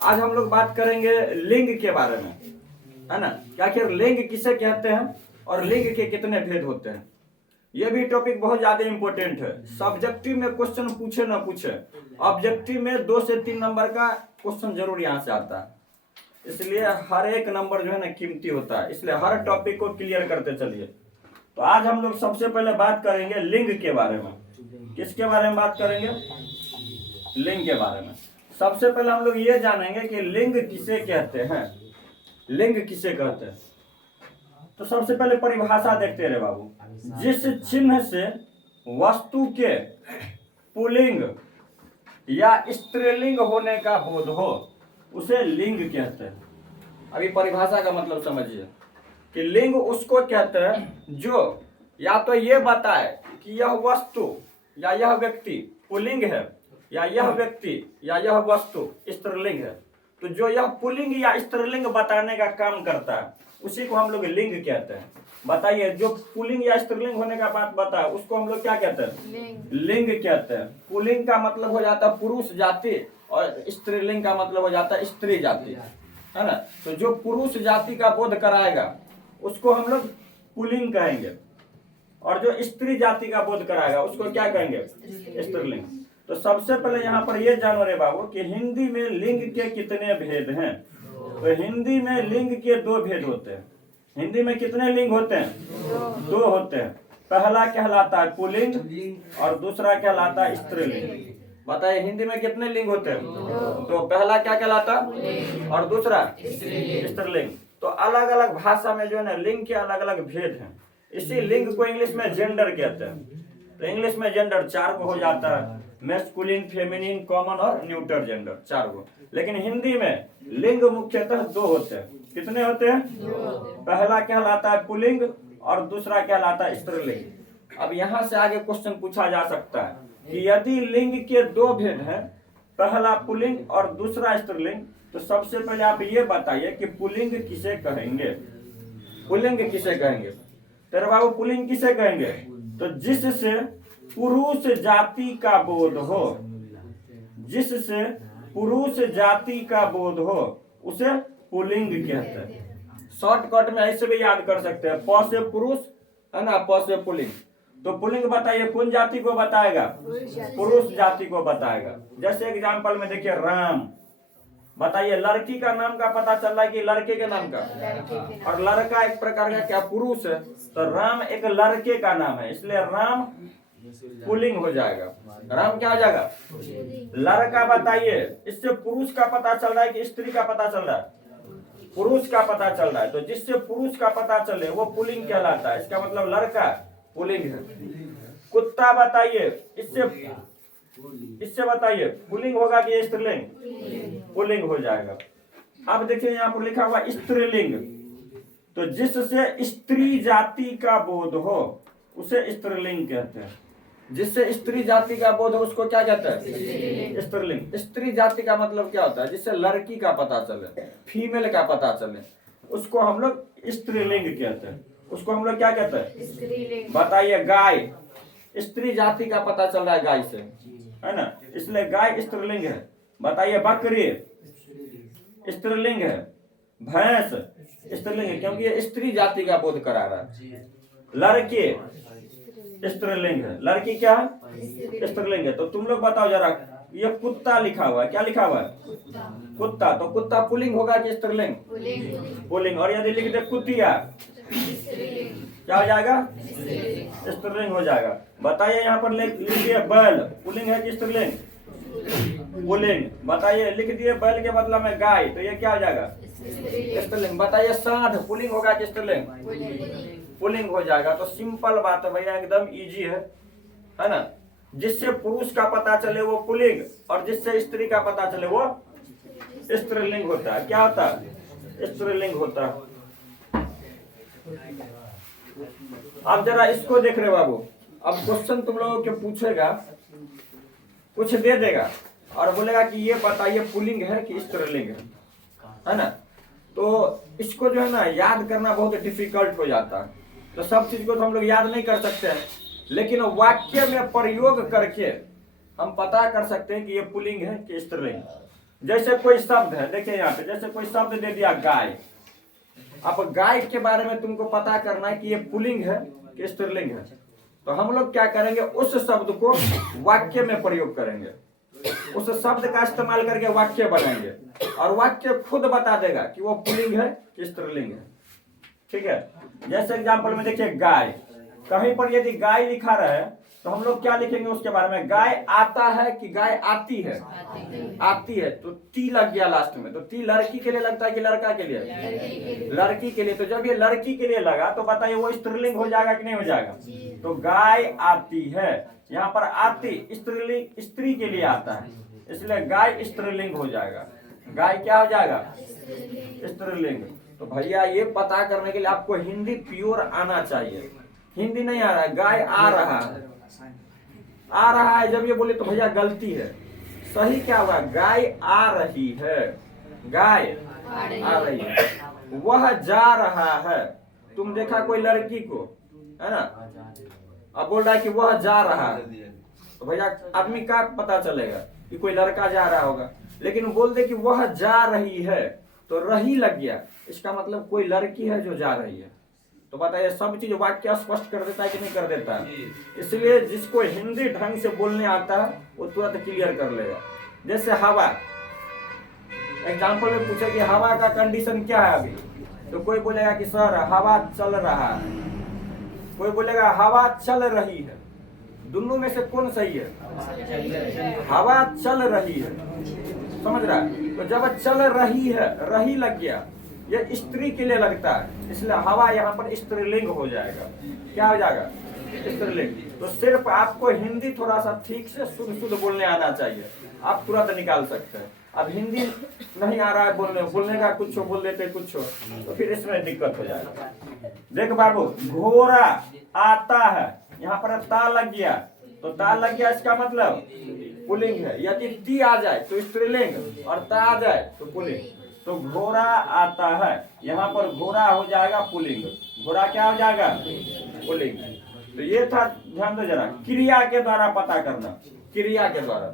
आज हम लोग बात करेंगे लिंग के बारे में, है ना। कि आखिर लिंग किसे कहते हैं और लिंग के कितने भेद होते हैं। ये भी टॉपिक बहुत ज्यादा इंपॉर्टेंट है। सब्जेक्टिव में क्वेश्चन पूछे ना पूछे, ऑब्जेक्टिव में 2 से 3 नंबर का क्वेश्चन जरूर यहाँ से आता है। इसलिए हर एक नंबर जो है ना कीमती होता है, इसलिए हर टॉपिक को क्लियर करते चलिए। तो आज हम लोग सबसे पहले बात करेंगे लिंग के बारे में। किसके बारे में बात करेंगे? लिंग के बारे में। सबसे पहले हम लोग ये जानेंगे कि लिंग किसे कहते हैं। लिंग किसे कहते हैं तो सबसे पहले परिभाषा देखते रहे बाबू। जिस चिन्ह से वस्तु के पुल्लिंग या स्त्रीलिंग होने का बोध हो उसे लिंग कहते हैं। अभी परिभाषा का मतलब समझिए कि लिंग उसको कहते हैं जो या तो ये बताए कि यह वस्तु या यह व्यक्ति पुल्लिंग है या यह व्यक्ति या यह वस्तु स्त्रीलिंग है। तो जो यह पुल्लिंग या स्त्रीलिंग बताने का काम करता है उसी को हम लोग लिंग कहते हैं। बताइए, जो पुल्लिंग या स्त्रीलिंग होने का बात बताए उसको हम लोग क्या कहते हैं? लिंग कहते हैं। पुल्लिंग का मतलब हो जाता है पुरुष जाति और स्त्रीलिंग का मतलब हो जाता है स्त्री जाति, है ना। तो जो पुरुष जाति का बोध कराएगा उसको हम लोग पुल्लिंग कहेंगे और जो स्त्री जाति का बोध कराएगा उसको क्या कहेंगे? स्त्रीलिंग। तो सबसे पहले यहाँ पर ये जानो रे बाबू कि हिंदी में लिंग के कितने भेद हैं। तो हिंदी में लिंग के 2 भेद होते हैं। हिंदी में कितने लिंग होते हैं? 2 होते हैं। पहला कहलाता है पुल्लिंग और दूसरा कहलाता है स्त्रीलिंग। बताइए हिंदी में कितने लिंग होते हैं? तो पहला क्या कहलाता है और दूसरा स्त्रीलिंग। तो अलग अलग भाषा में जो है ना लिंग के अलग अलग भेद हैं। इसी लिंग को इंग्लिश में जेंडर कहते हैं। तो इंग्लिश में जेंडर 4 को हो जाता है, मैस्कुलिन, फेमिनिन, कॉमन और न्यूट्रल जेंडर 4 को। लेकिन हिंदी में लिंग मुख्यतः 2 होते हैं। कितने होते हैं? पहला कहलाता है पुल्लिंग और दूसरा कहलाता है स्त्रीलिंग। अब यहाँ से आगे क्वेश्चन पूछा जा सकता है कि यदि लिंग के 2 भेद हैं, पहला पुल्लिंग और दूसरा स्त्रीलिंग, तो सबसे पहले आप ये बताइए कि पुल्लिंग किसे कहेंगे? पुल्लिंग किसे कहेंगे? तेरे बाबू पुल्लिंग किसे कहेंगे? तो जिससे पुरुष जाति का बोध हो, जिससे पुरुष जाति का बोध हो उसे पुल्लिंग कहते हैं। शॉर्टकट में ऐसे भी याद कर सकते हैं, प से पुरुष, है ना, प से पुल्लिंग। तो पुल्लिंग बताइए कौन जाति को बताएगा? पुरुष जाति को बताएगा। जैसे एग्जाम्पल में देखिए राम। बताइए लड़की का नाम का पता चल रहा है कि लड़के के नाम का? और लड़का एक प्रकार का क्या पुरुष है, तो राम एक लड़के का नाम है, इसलिए राम पुल्लिंग हो जाएगा। राम क्या हो जाएगा? लड़का। बताइए इससे पुरुष का पता चल रहा है कि स्त्री का पता चल रहा है? पुरुष का पता चल रहा है। तो जिससे पुरुष का पता चले वो पुल्लिंग कहलाता है। इसका मतलब लड़का पुल्लिंग है। कुत्ता। बताइए इससे बताइए पुल्लिंग होगा कि स्त्रीलिंग? पुल्लिंग हो जाएगा। अब देखिए यहाँ पर लिखा हुआ स्त्रीलिंग। तो जिससे स्त्री जाति का बोध हो उसे स्त्रीलिंग कहते हैं। जिससे स्त्री जाति का बोध हो उसको क्या कहते हैं? स्त्रीलिंग। स्त्री जाति का मतलब क्या होता है? जिससे लड़की का पता चले, फीमेल का पता चले, उसको हम लोग स्त्रीलिंग कहते हैं। उसको हम लोग क्या कहते हैं? बताइए गाय। स्त्री जाति का पता चल रहा है गाय से, है ना, इसलिए गाय स्त्रीलिंग है। बताइए बकरी स्त्रीलिंग है, भैंस स्त्रीलिंग है क्योंकि ये स्त्री जाति का बोध करा रहा है। लड़की स्त्रीलिंग है। लड़की क्या है? स्त्रीलिंग है। तो तुम लोग बताओ जरा, ये कुत्ता लिखा हुआ है, क्या लिखा हुआ है? कुत्ता। तो कुत्ता पुल्लिंग होगा कि स्त्रीलिंग? पुल्लिंग। और यदि लिख दे कुतिया, क्या हो जाएगा? स्त्रीलिंग हो जाएगा। बताइए यहाँ पर लिख दिए बैल, पुल्लिंग है कि स्त्रीलिंग? पुल्लिंग। बताइए लिख दिए बैल के बदला में गाय, तो ये क्या हो जाएगा? स्त्रीलिंग। बताइए सांड पुल्लिंग होगा कि स्त्रीलिंग? पुल्लिंग हो जाएगा। तो सिंपल बात है भैया, एकदम इजी है ना। जिससे पुरुष का पता चले वो पुल्लिंग और जिससे स्त्री का पता चले वो स्त्रीलिंग होता है। क्या होता है? स्त्रीलिंग होता है। अब जरा इसको देख रहे बाबू। अब क्वेश्चन तुम लोगों के पूछेगा, कुछ दे देगा और बोलेगा कि ये बताइए पुल्लिंग है कि स्त्रीलिंग है ना। तो इसको जो है ना याद करना बहुत डिफिकल्ट हो जाता है। तो सब चीज को तो हम लोग याद नहीं कर सकते हैं, लेकिन वाक्य में प्रयोग करके हम पता कर सकते हैं कि ये पुल्लिंग है कि स्त्रीलिंग। जैसे कोई शब्द है, देखिए यहाँ पे जैसे कोई शब्द दे दिया गाय। अब गाय के बारे में तुमको पता करना है कि ये पुल्लिंग है कि स्त्रीलिंग है। तो हम लोग क्या करेंगे, उस शब्द को वाक्य में प्रयोग करेंगे, उस शब्द का इस्तेमाल करके वाक्य बनाएंगे और वाक्य खुद बता देगा कि वो पुल्लिंग है कि स्त्रीलिंग है। ठीक है, जैसे एग्जांपल में देखिए गाय, कहीं पर यदि गाय लिखा रहे तो हम लोग क्या लिखेंगे उसके बारे में, गाय आता है कि गाय आती है? आती है, तो ती लग गया लास्ट में। तो ती लड़की के लिए लगता है कि लड़का के लिए? लड़की के लिए। तो जब ये लड़की के लिए लगा तो बताइए वो स्त्रीलिंग हो जाएगा कि नहीं हो जाएगा? तो गाय आती है, यहाँ पर आती स्त्रीलिंग, स्त्री के लिए आता है, इसलिए गाय स्त्रीलिंग हो जाएगा। गाय क्या हो जाएगा? स्त्रीलिंग। तो भैया ये पता करने के लिए आपको हिंदी प्योर आना चाहिए। हिंदी नहीं आ रहा है, गाय आ रहा है, आ रहा है जब ये बोले तो भैया गलती है। सही क्या हुआ? गाय आ रही है, गाय आ रही है। वह जा रहा है, तुम देखा कोई लड़की को, है ना, अब बोल रहा है कि वह जा रहा है, तो भैया आदमी का पता चलेगा कि कोई लड़का जा रहा होगा। लेकिन बोल दे कि वह जा रही है तो रही लग गया, इसका मतलब कोई लड़की है जो जा रही है। तो बताइए सब चीज वाक्य स्पष्ट कर देता है कि नहीं कर देता है? इसलिए जिसको हिंदी ढंग से बोलने आता है वो तुरंत क्लियर कर लेगा। जैसे हवा, एग्जाम्पल में पूछे कि हवा का कंडीशन क्या है अभी, तो कोई बोलेगा कि सर हवा चल रहा है, कोई बोलेगा हवा चल रही है। दोनों में से कौन सही है? हवा चल रही है, समझ रहा है? तो जब चल रही है, रही लग गया, ये स्त्री के लिए लगता है, इसलिए हवा यहाँ पर स्त्रीलिंग हो जाएगा। क्या हो जाएगा? स्त्रीलिंग। तो सिर्फ आपको हिंदी थोड़ा सा ठीक से शुद्ध शुद्ध बोलने आना चाहिए, आप तुरंत निकाल सकते हैं। अब हिंदी नहीं आ रहा है बोलने का, कुछ बोल देते कुछ, तो फिर इसमें दिक्कत हो जाएगा। देख बाबू, घोड़ा आता है, यहाँ पर ता लग गया, तो ता लग गया इसका मतलब पुल्लिंग है। यदि ती आ जाए तो स्त्रीलिंग और ता आ जाए तो पुल्लिंग। तो घोड़ा आता है, यहाँ पर घोड़ा हो जाएगा पुल्लिंग, घोड़ा क्या हो जाएगा? पुल्लिंग। तो ये था, ध्यान दो जरा, क्रिया के द्वारा पता करना, क्रिया के द्वारा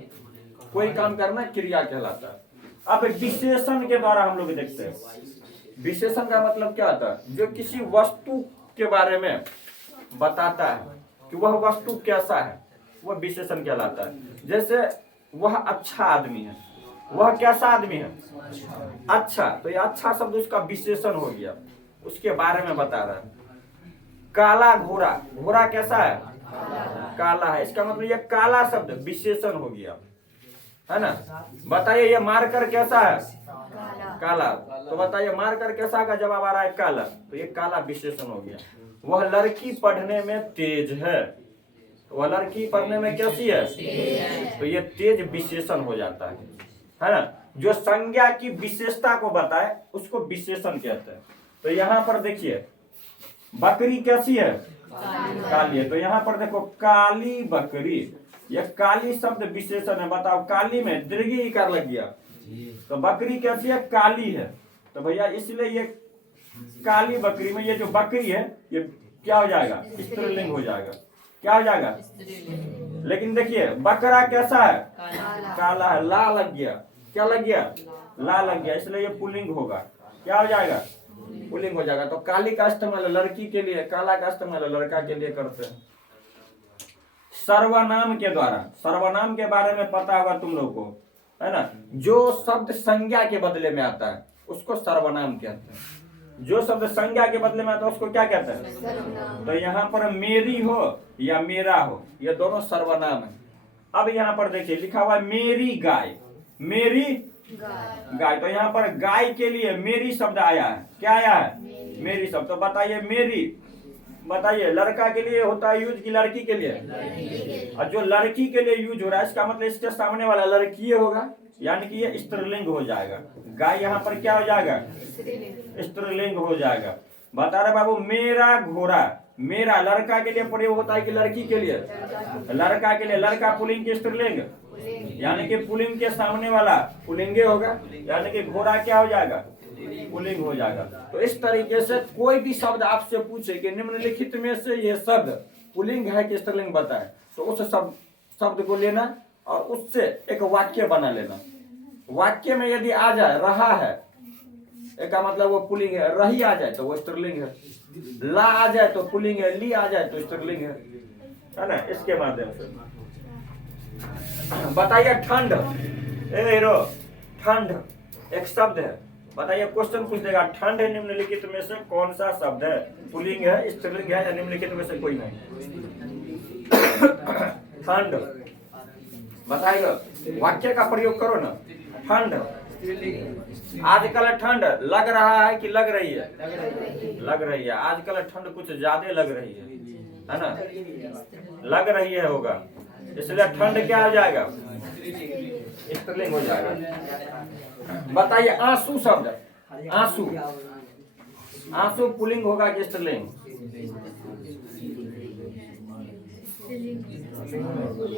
कोई काम करना क्रिया कहलाता है। अब विशेषण के द्वारा हम लोग देखते हैं। विशेषण का मतलब क्या होता है? जो किसी वस्तु के बारे में बताता है कि वह वस्तु कैसा है, वह विशेषण कहलाता है। जैसे वह अच्छा आदमी है, वह कैसा आदमी है? अच्छा, तो ये अच्छा शब्द उसका विशेषण हो गया, उसके बारे में बता रहा है। काला घोड़ा, घोड़ा कैसा है? काला है, इसका मतलब ये काला शब्द विशेषण हो गया, है ना। बताइए ये मार्कर कैसा है? काला। तो बताइए मार्कर कैसा का जवाब आ रहा है? काला। तो ये काला विशेषण हो गया। वह लड़की पढ़ने में तेज है, वह लड़की पढ़ने में कैसी है? तो ये तेज विशेषण हो जाता है ना। जो संज्ञा की विशेषता को बताए उसको विशेषण कहते हैं। तो यहाँ पर देखिए बकरी कैसी है? काली है। तो यहाँ पर देखो काली बकरी, ये काली शब्द विशेषण है। बताओ काली में दीर्घ इकार लग गया, तो बकरी कैसी है? काली है। तो भैया इसलिए ये काली बकरी में ये जो बकरी है ये क्या हो जाएगा? स्त्रीलिंग हो जाएगा। क्या हो जाएगा? लेकिन देखिए बकरा कैसा है? काला है, ला लग गया। क्या लग गया? ला लग गया, इसलिए ये पुल्लिंग होगा। क्या हो जाएगा? पुल्लिंग हो जाएगा। तो काली का इस्तेमाल लड़की के लिए, काला का इस्तेमाल लड़का के लिए करते हैं। सर्वनाम के द्वारा, सर्वनाम के बारे में पता होगा तुम लोग को, है ना। जो शब्द संज्ञा के बदले में आता है उसको सर्वनाम कहते हैं। जो शब्द संज्ञा के बदले में आता है उसको क्या कहते हैं? तो यहाँ पर मेरी हो या मेरा हो, ये दोनों सर्वनाम है। अब यहाँ पर देखिए लिखा हुआ है मेरी गाय, मेरी गाय। तो यहाँ पर गाय के लिए मेरी शब्द आया है। क्या आया है? मेरी शब्द। तो बताइए मेरी, बताइए लड़का के लिए होता है यूज की लड़की के लिए? और जो लड़की के लिए यूज हो रहा है इसका मतलब इसके सामने वाला लड़की होगा, यानी कि ये स्त्रीलिंग हो जाएगा। गाय यहाँ पर क्या हो जाएगा? स्त्रीलिंग हो जाएगा। बता रहे बाबू मेरा घोड़ा, मेरा लड़का के लिए प्रयोग होता है कि लड़की के लिए? लड़का के लिए। लड़का पुल्लिंग की स्त्रीलिंग, यानी कि पुल्लिंग के सामने वाला पुल्लिंगे होगा, यानी कि घोड़ा क्या हो जाएगा? पुल्लिंग हो जाएगा। तो इस तरीके से कोई भी शब्द आपसे पूछे कि निम्नलिखित में से ये शब्द पुल्लिंग है कि स्त्रीलिंग बताए, तो उस शब्द को लेना और उससे एक वाक्य बना लेना। वाक्य में यदि आ जाए रहा है, एक का मतलब वो पुल्लिंग है, रही आ जाए तो वो स्त्रीलिंग है, ला आ जाए तो पुल्लिंग है, ली आ जाए तो स्त्रीलिंग है ना। इसके माध्यम से बताइए ठंड, हीरो ठंड एक शब्द है, बताइए क्वेश्चन पूछ देगा ठंड है निम्नलिखित में से कौन सा शब्द है, पुल्लिंग है, स्त्रीलिंग है या निम्नलिखित में से कोई नहीं। ठंड बताएगा, वाक्य का प्रयोग करो ना। ठंड, आजकल ठंड लग रहा है कि लग रही है, लग रही है। आजकल ठंड कुछ ज्यादा लग रही है ना, लग रही है होगा, इसलिए ठंड क्या हो जाएगा, स्त्रीलिंग हो जाएगा। बताइए आंसू शब्द, आंसू, आंसू पुल्लिंग होगा कि स्त्रीलिंग,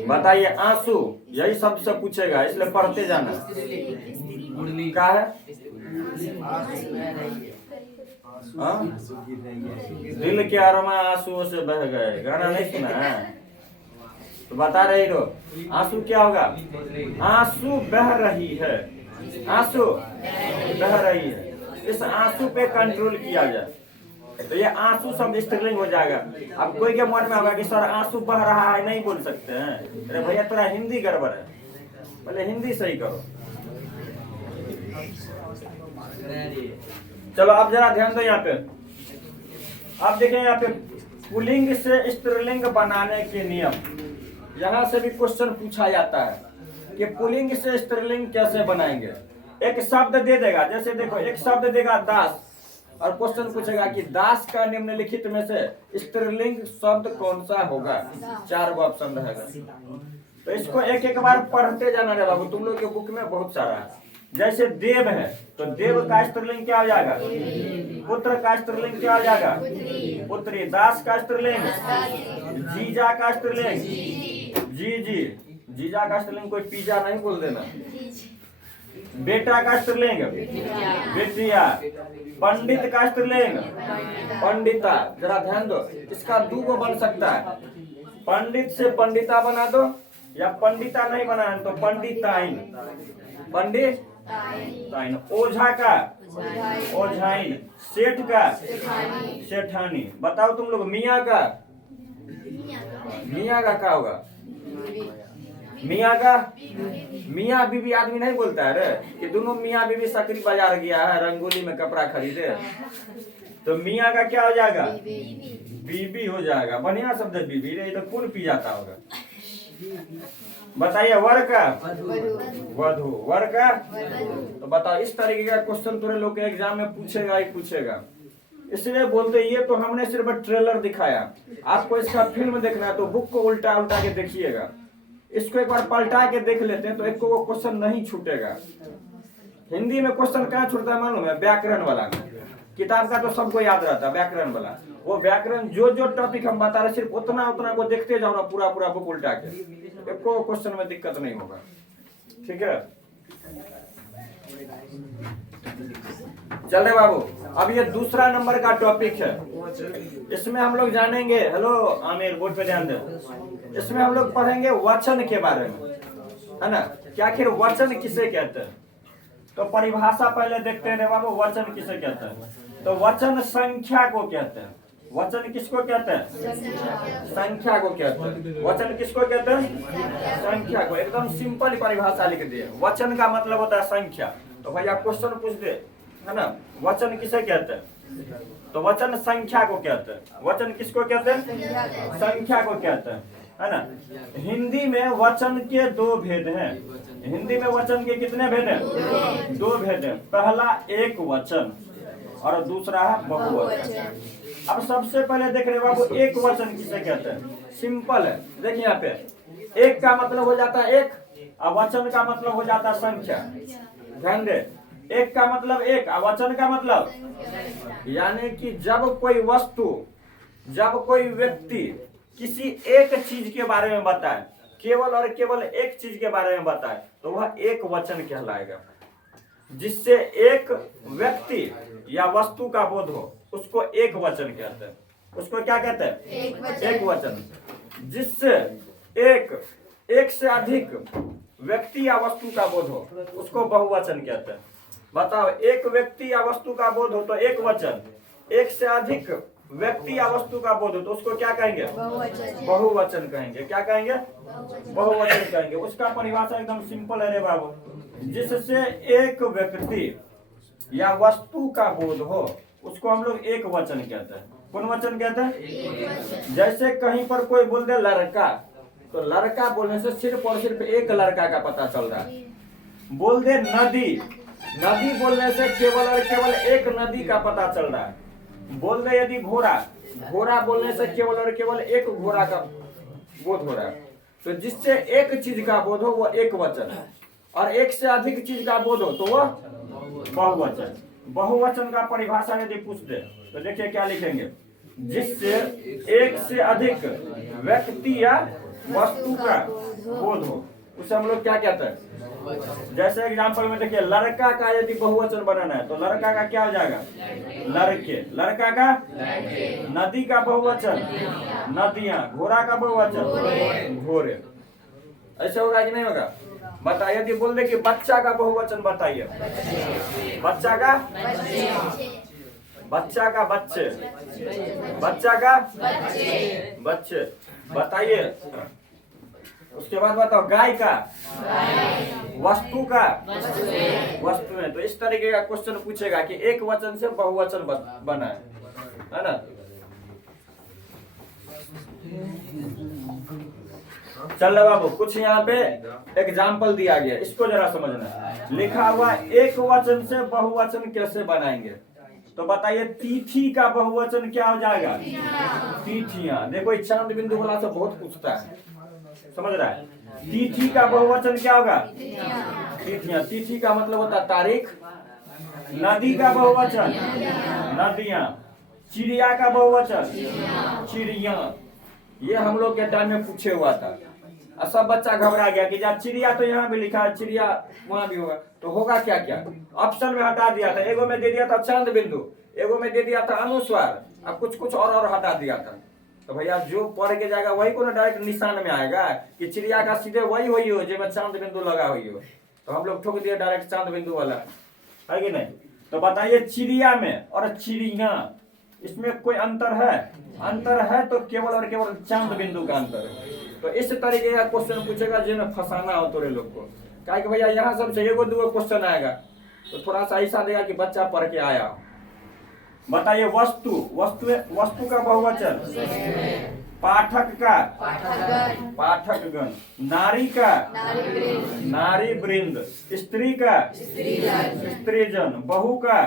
बताइए आंसू, यही शब्द से पूछेगा इसलिए पढ़ते जाना। क्या है, दिल के अरमा आंसुओं से बह गए, गाना नहीं सुना है तो बता रही हो। आंसू क्या होगा, आंसू बह रही है, आंसू बह रही है, इस आंसू पे कंट्रोल किया जाए तो ये आंसू शब्द स्त्रीलिंग हो जाएगा। अब कोई के मन में होगा कि सर आंसू बह रहा है नहीं बोल सकते हैं, अरे भैया तेरा हिंदी गड़बड़ है, पहले हिंदी सही करो। चलो आप जरा ध्यान दो यहाँ पे, आप देखें यहाँ पे पुल्लिंग से स्त्रीलिंग बनाने के नियम, यहाँ से भी क्वेश्चन पूछा जाता है कि पुल्लिंग से स्त्रीलिंग कैसे बनाएंगे। एक शब्द दे देगा, जैसे देखो एक शब्द देगा दास, और क्वेश्चन पूछेगा कि दास का निम्नलिखित में से स्त्रीलिंग शब्द कौन सा होगा, 4 ऑप्शन रहेगा। तो इसको एक एक बार पढ़ते जाना रे बाबू, तुम लोग के बुक में बहुत सारा है। जैसे देव है तो देव का स्त्रीलिंग क्या हो जाएगा, पुत्र का स्त्रीलिंग क्या हो जाएगा, पुत्री। दास का स्त्रीलिंग, जीजा का स्त्रीलिंग, जी जी, जीजा का स्त्रीलिंग कोई पिज्जा नहीं बोल देना। बेटा का स्त्रीलिंग बेटिया, पंडित का स्त्रीलिंग पंडिता। जरा ध्यान दो, इसका 2 बन सकता है, पंडित से पंडिता बना दो, या पंडिता नहीं बना है तो पंडिताइन, पंडित ताइन। ओझा का ओझाइन, सेठ का सेठानी। बताओ तुम लोग मियाँ का, मियाँ का क्या होगा, मियाँ का, मियाँ बीबी आदमी नहीं बोलता है रे कि दोनों मियाँ बीबी सकरी बाजार गया है रंगोली में कपड़ा खरीदे, तो मियाँ का क्या हो जाएगा, बीबी हो जाएगा। बढ़िया शब्द है बीबी, ये तो कौन पी जाता होगा। बताइए वर का वधु, वर का तो बताओ। इस तरीके का क्वेश्चन तुरे लोग के एग्जाम में पूछेगा ही पूछेगा, इसलिए बोलते ये तो हमने सिर्फ ट्रेलर दिखाया, आपको इसका फिल्म देखना है तो बुक को उल्टा उल्टा के देखिएगा, इसको एक बार पलटा के देख लेते हैं तो एक को वो क्वेश्चन नहीं छूटेगा। हिंदी में क्वेश्चन कहाँ छूटता है मालूम है, व्याकरण वाला। किताब का तो सबको याद रहता है, व्याकरण वाला वो व्याकरण जो जो टॉपिक हम बता रहे सिर्फ उतना उतना को देखते जाओ ना, पूरा पूरा बुक उल्टा के, एक को क्वेश्चन में दिक्कत नहीं होगा। ठीक है, चल रहे बाबू। अब ये दूसरा नंबर का टॉपिक है, इसमें हम लोग जानेंगे, हेलो आमिर बोर्ड पे ध्यान दे, इसमें हम लोग पढ़ेंगे वचन के बारे में, है ना, कि आखिर वचन किसे कहते हैं। तो परिभाषा पहले देखते हैं बाबू, वचन किसे कहते हैं। तो वचन संख्या को कहते हैं। वचन किसको कहते हैं, संख्या को कहते हैं। वचन किसको कहते हैं, संख्या को। एकदम सिंपल परिभाषा लिख दिए, वचन का मतलब होता है संख्या। तो भैया क्वेश्चन पूछ दे, है ना, वचन किसे कहते हैं, तो वचन संख्या को कहते हैं। वचन किसको कहते हैं, संख्या को कहते हैं, है ना। हिंदी में वचन के 2 भेद हैं। हिंदी में वचन के कितने भेद हैं, 2 भेद हैं। पहला एक वचन और दूसरा है बहुवचन। अब सबसे पहले देख रहे बाबू, एक वचन किसे कहते हैं, सिंपल है। देखिए यहाँ पे एक का मतलब हो जाता है एक, और वचन का मतलब हो जाता है संख्या। ध्यान दे, एक का मतलब एक, और वचन का मतलब, यानी कि जब कोई वस्तु, जब कोई व्यक्ति किसी एक चीज के बारे में बताए, केवल और केवल एक चीज के बारे में बताए, तो वह एक वचन कहलाएगा। जिससे एक व्यक्ति या वस्तु का बोध हो, उसको एक वचन कहते हैं। उसको क्या कहते हैं, एक वचन। जिससे एक से अधिक व्यक्ति या वस्तु का बोध हो उसको बहुवचन कहते हैं। बताओ, एक व्यक्ति या वस्तु का बोध हो तो एक वचन, एक से अधिक व्यक्ति या वस्तु का बोध हो तो उसको क्या कहेंगे? बहुवचन कहेंगे। क्या कहेंगे? बहुवचन कहेंगे। उसका परिभाषा एकदम सिंपल है रे बाबू, जिससे एक व्यक्ति या वस्तु का बोध हो उसको हम लोग एक वचन कहते हैं। कौन वचन कहते हैं? जैसे कहीं पर कोई बोल दे लड़का, तो लड़का बोलने से सिर्फ और सिर्फ एक लड़का का पता चल रहा है। बोल दे नदी, नदी बोलने से केवल और केवल एक नदी का पता चल रहा है। बोल दे यदि घोड़ा, घोड़ा बोलने से केवल और केवल एक घोड़ा का बोध हो रहा है। तो जिससे एक चीज का बोध हो वो एक वचन है, और एक से अधिक चीज का बोध हो तो वो बहुवचन। बहुवचन का परिभाषा यदि पूछ दे तो देखिए क्या लिखेंगे? जिससे एक से अधिक व्यक्ति या वस्तु का बोध हो उसे हम लोग क्या कहते हैं? जैसे एग्जाम्पल में देखिए, लड़का का यदि बहुवचन बनाना है तो लड़का का क्या हो जाएगा? लड़के। लड़का का नदी का बहुवचन नदियां, घोड़ा का बहुवचन घोड़े। ऐसे होगा कि नहीं होगा? बताइए। यदि बोल दे कि बच्चा का बहुवचन बताइए, बच्चा का बच्चा का बच्चे, बच्चा का बच्चे बताइए। उसके बाद बताओ गाय का, वस्तु का वस्तुएं। तो इस तरीके का क्वेश्चन पूछेगा कि एक वचन से बहुवचन बना है ना? चल बाबू, कुछ यहाँ पे एग्जाम्पल दिया गया, इसको जरा समझना। लिखा हुआ एक वचन से बहुवचन कैसे बनाएंगे? तो बताइए, तिथि का बहुवचन क्या हो जाएगा? तिथियां। देखो चांद बिंदु वाला से बहुत पूछता है, समझ रहा है? तिथि का बहुवचन क्या होगा? तिथियां। तिथि का मतलब होता है तारीख। नदी का बहुवचन नदियां। चिड़िया का बहुवचन चिड़िया। ये हम लोग के टाइम में पूछे हुआ था, और सब बच्चा घबरा गया कि जब चिड़िया तो यहाँ भी लिखा है, चिड़िया वहां भी होगा, तो होगा क्या क्या? ऑप्शन में हटा दिया था। एगो में दे दिया था चांद बिंदु, एगो में दे दिया था अनुस्वार, अब कुछ कुछ और हटा दिया था। तो भैया जो पढ़ के जाएगा वही को ना डायरेक्ट निशान में आएगा कि चिड़िया का सीधे वही हुई हो जिसमें चांद बिंदु लगा हुई हो। तो हम लोग ठोक दिए डायरेक्ट चांद बिंदु वाला, है कि नहीं? तो बताइए, चिड़िया में और चिड़िया, इसमें कोई अंतर है? अंतर है तो केवल और केवल चांद बिंदु का अंतर है। तो इस तरीके का क्वेश्चन पूछेगा जिन्हें फंसाना हो तोरे लोग को। क्या कि भैया यहाँ सब चाहिए, 2 क्वेश्चन आएगा तो थोड़ा सा ऐसा देगा कि बच्चा पढ़ के आया। बताइए, वस्तु, वस्तु का बहुवचन पाठक का पाठकगण। नारी का नारी वृंद। स्त्री का स्त्रीजन। बहू का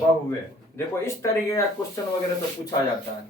बहुए। देखो इस तरीके का क्वेश्चन वगैरह तो पूछा जाता है।